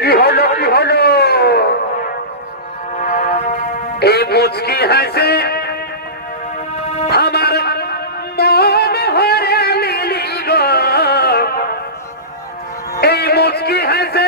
কি হলো এই মুচকি হাসে আমার মন এই মুচকি হাসে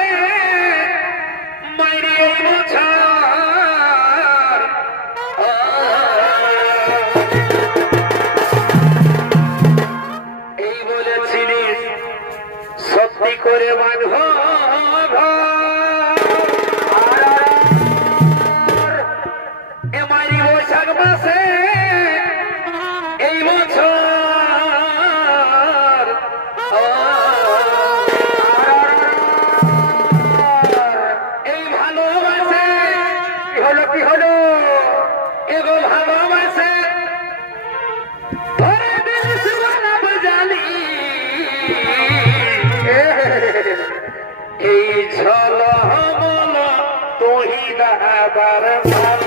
إله بارك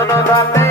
জনতাতে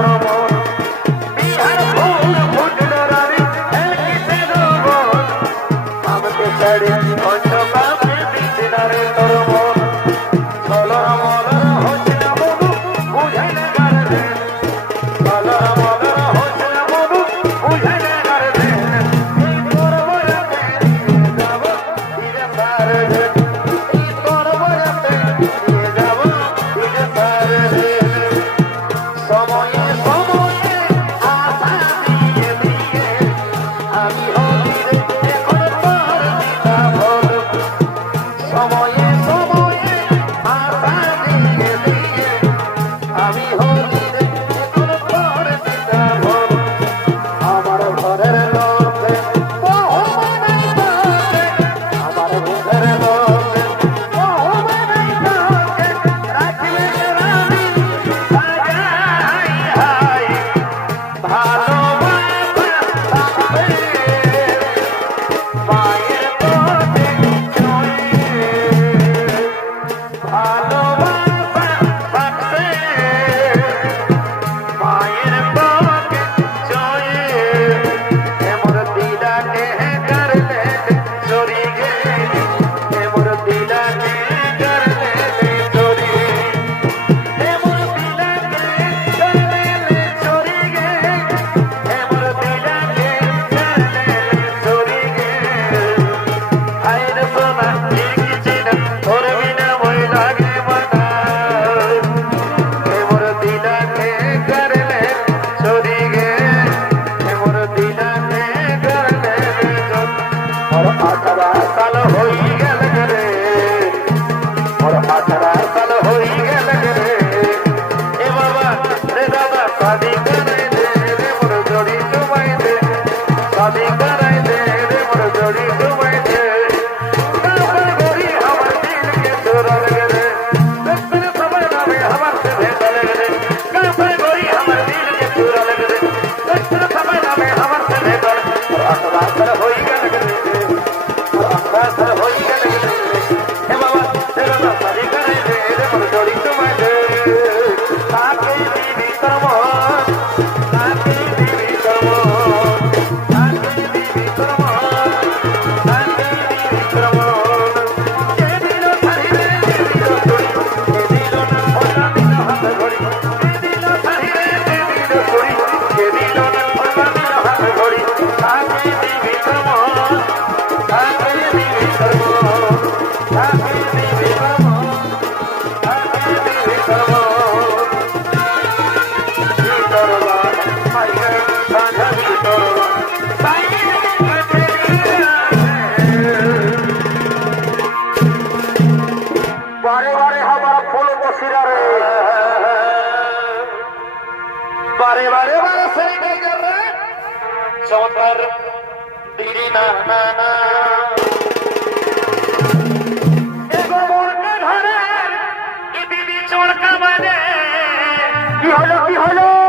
Thank. বারে বারে বারে সেই চমৎকার। দিদি না না না। তাহলে কি হলো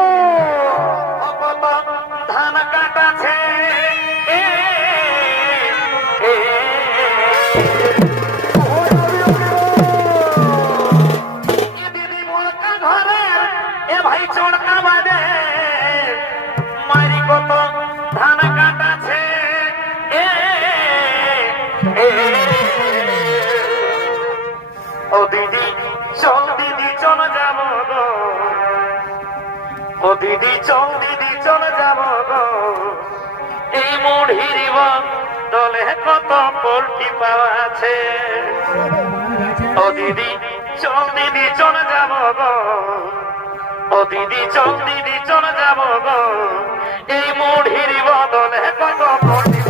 দিদি চল দিদি চল যাব এই মুড়ির দলে কত পোল্ট্রি পাওয়া আছে। ও দিদি চল দিদি চল যাব ও দিদি চল দিদি চল যাব এই মুড়ির বদলে কত পোল্ট্রি